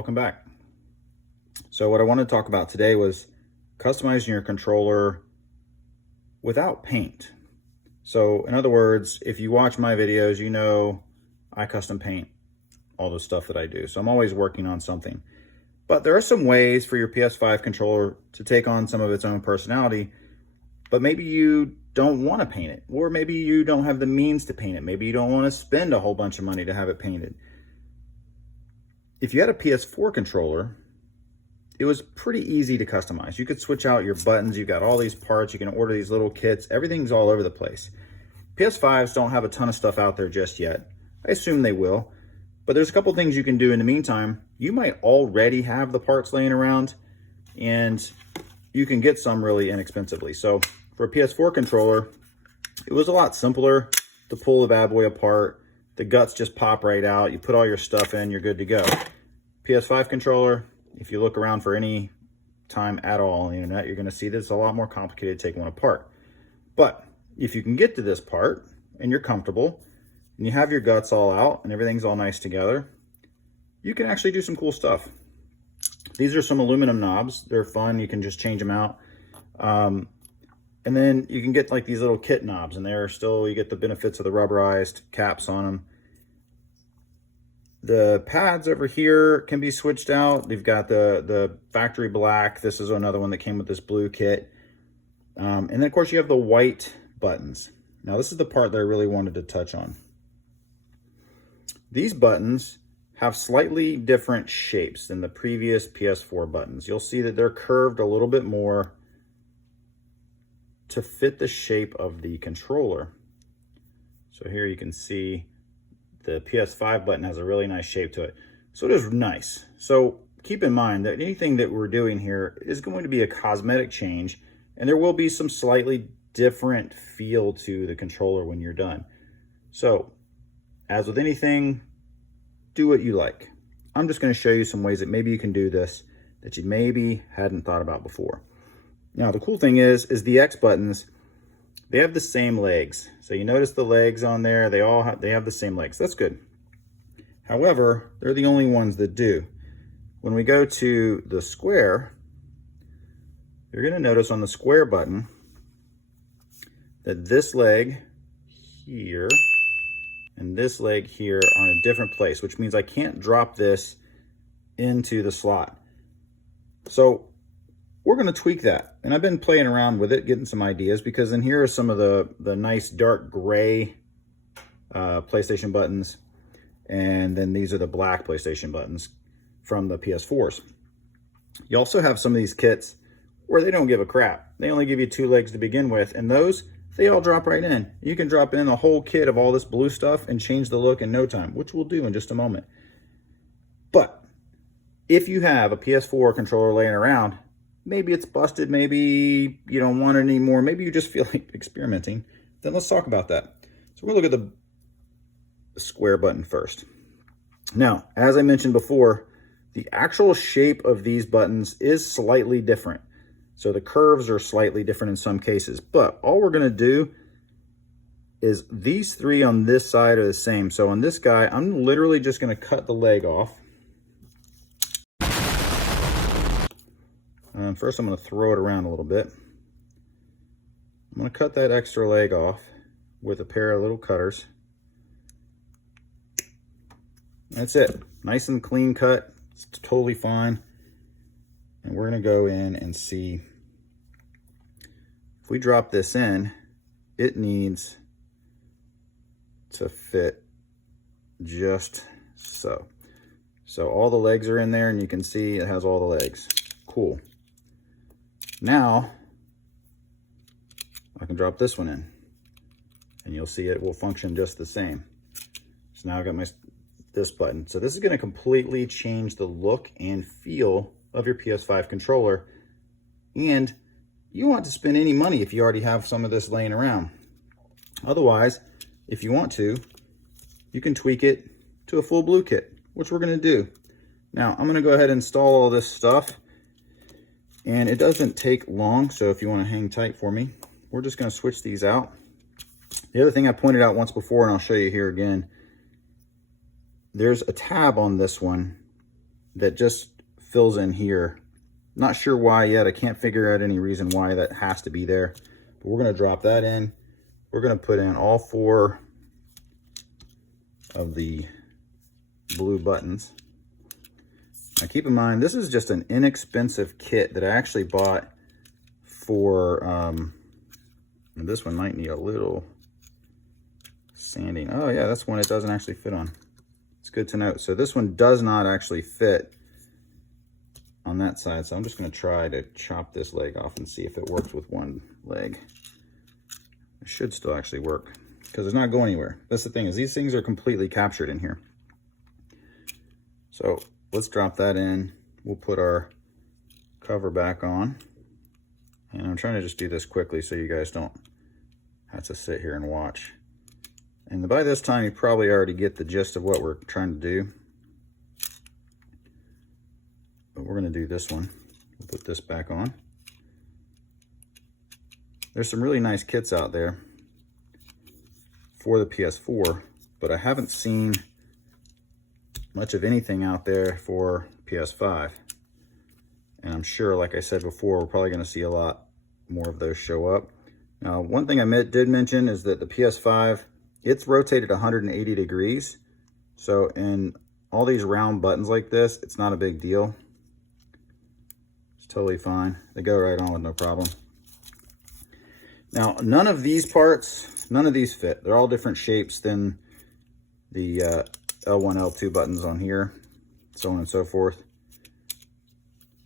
welcome back. So what I wanted to talk about today was customizing your controller without paint. So in other words, if you watch my videos, you know I custom paint all the stuff that I do. So I'm always working on something. But there are some ways for your PS5 controller to take on some of its own personality, but maybe you don't want to paint it, or maybe you don't have the means to paint it. Maybe you don't want to spend a whole bunch of money to have it painted. If you had a PS4 controller, it was pretty easy to customize. You could switch out your buttons. You got all these parts. You can order these little kits. Everything's all over the place. PS5s don't have a ton of stuff out there just yet. I assume they will. But there's a couple things you can do in the meantime. You might already have the parts laying around, and you can get some really inexpensively. So for a PS4 controller, it was a lot simpler to pull the bad boy apart. The guts just pop right out. You put all your stuff in, you're good to go. PS5 controller, if you look around for any time at all on the internet, you're gonna see that it's a lot more complicated to take one apart. But if you can get to this part and you're comfortable and you have your guts all out and everything's all nice together, you can actually do some cool stuff. These are some aluminum knobs. They're fun. You can just change them out. And then you can get like these little kit knobs, and they're still, you get the benefits of the rubberized caps on them. The pads over here can be switched out. They've got the factory black. This is another one that came with this blue kit. And then of course you have the white buttons. Now this is the part that I really wanted to touch on. These buttons have slightly different shapes than the previous PS4 buttons. You'll see that they're curved a little bit more to fit the shape of the controller. So here you can see the PS5 button has a really nice shape to it. So it is nice. So keep in mind that anything that we're doing here is going to be a cosmetic change, and there will be some slightly different feel to the controller when you're done. So as with anything, do what you like. I'm just going to show you some ways that maybe you can do this that you maybe hadn't thought about before. Now, the cool thing is the X buttons, they have the same legs. So you notice the legs on there, they have the same legs. That's good. However, they're the only ones that do. When we go to the square, you're going to notice on the square button that this leg here and this leg here are in a different place, which means I can't drop this into the slot. So we're going to tweak that. And I've been playing around with it, getting some ideas, because in here are some of the nice dark gray PlayStation buttons. And then these are the black PlayStation buttons from the PS4s. You also have some of these kits where they don't give a crap. They only give you two legs to begin with. And those, they all drop right in. You can drop in a whole kit of all this blue stuff and change the look in no time, which we'll do in just a moment. But if you have a PS4 controller laying around, maybe it's busted, maybe you don't want it anymore, maybe you just feel like experimenting, then let's talk about that. So we're going to look at the square button first. Now, as I mentioned before, the actual shape of these buttons is slightly different. So the curves are slightly different in some cases, but all we're going to do is these three on this side are the same. So on this guy, I'm literally just going to cut the leg off. First, I'm going to throw it around a little bit. I'm going to cut that extra leg off with a pair of little cutters. That's it. Nice and clean cut. It's totally fine. And we're going to go in and see. If we drop this in, it needs to fit just so. So all the legs are in there, and you can see it has all the legs. Cool. Now, I can drop this one in, and you'll see it will function just the same. So now I've got this button. So this is going to completely change the look and feel of your PS5 controller, and you want to spend any money if you already have some of this laying around. Otherwise, if you want to, you can tweak it to a full blue kit, which we're going to do. Now, I'm going to go ahead and install all this stuff. And it doesn't take long, so if you want to hang tight for me, we're just going to switch these out. The other thing I pointed out once before, and I'll show you here again, there's a tab on this one that just fills in here. Not sure why yet. I can't figure out any reason why that has to be there. But we're going to drop that in. We're going to put in all 4 of the blue buttons. Now keep in mind, this is just an inexpensive kit that I actually bought for, this one might need a little sanding. Oh yeah, that's one it doesn't actually fit on. It's good to note. So this one does not actually fit on that side. So I'm just going to try to chop this leg off and see if it works with one leg. It should still actually work because it's not going anywhere. That's the thing, is these things are completely captured in here. So let's drop that in. We'll put our cover back on. And I'm trying to just do this quickly so you guys don't have to sit here and watch. And by this time, you probably already get the gist of what we're trying to do. But we're going to do this one. We'll put this back on. There's some really nice kits out there for the PS4, but I haven't seen much of anything out there for PS5. And I'm sure, like I said before, we're probably going to see a lot more of those show up. Now, one thing I did mention is that the PS5, it's rotated 180 degrees. So in all these round buttons like this, it's not a big deal. It's totally fine. They go right on with no problem. Now, none of these parts, none of these fit. They're all different shapes than the L1, L2 buttons on here, so on and so forth.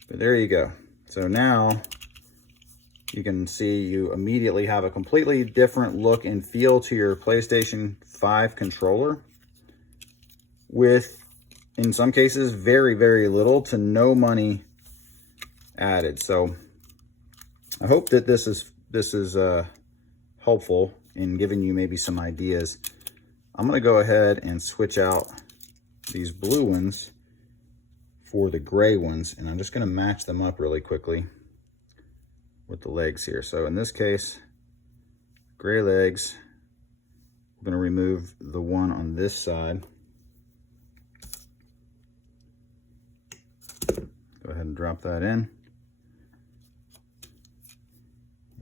But there you go. So now you can see you immediately have a completely different look and feel to your PlayStation 5 controller with, in some cases, very, very little to no money added. So I hope that this is helpful in giving you maybe some ideas. I'm going to go ahead and switch out these blue ones for the gray ones, and I'm just going to match them up really quickly with the legs here. So in this case, gray legs, we're going to remove the one on this side. Go ahead and drop that in.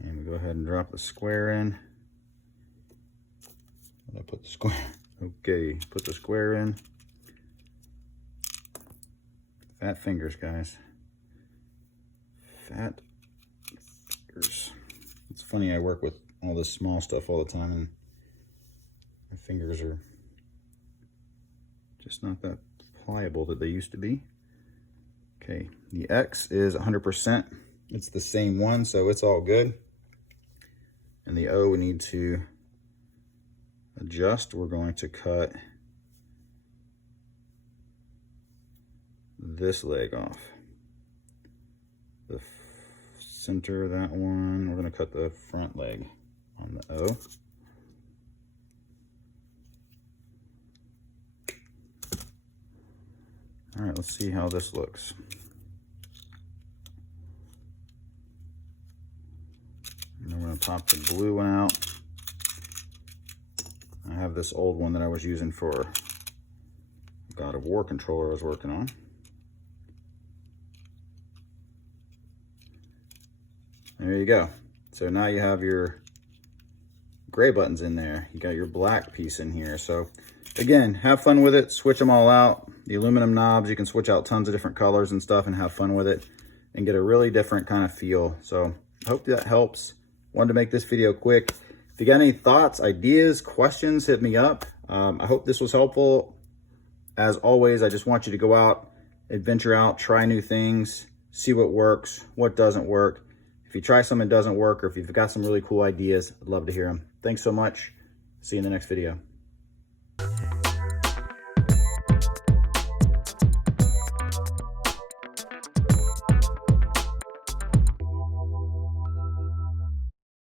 And we go ahead and drop the square in. I put the square, okay, put the square in. Fat fingers, guys. Fat fingers. It's funny, I work with all this small stuff all the time and my fingers are just not that pliable that they used to be. Okay, the X is 100%. It's the same one, so it's all good. And the O we need to adjust. We're going to cut this leg off. The center of that one, we're going to cut the front leg on the O. All right, let's see how this looks. And I'm going to pop the blue one out. I have this old one that I was using for God of War controller I was working on. There you go. So now you have your gray buttons in there. You got your black piece in here. So again, have fun with it. Switch them all out. The aluminum knobs, you can switch out tons of different colors and stuff and have fun with it and get a really different kind of feel. So I hope that helps. Wanted to make this video quick. If you got any thoughts, ideas, questions, hit me up. I hope this was helpful. As always, I just want you to go out, adventure out, try new things, see what works, what doesn't work. If you try something that doesn't work, or if you've got some really cool ideas, I'd love to hear them. Thanks so much. See you in the next video.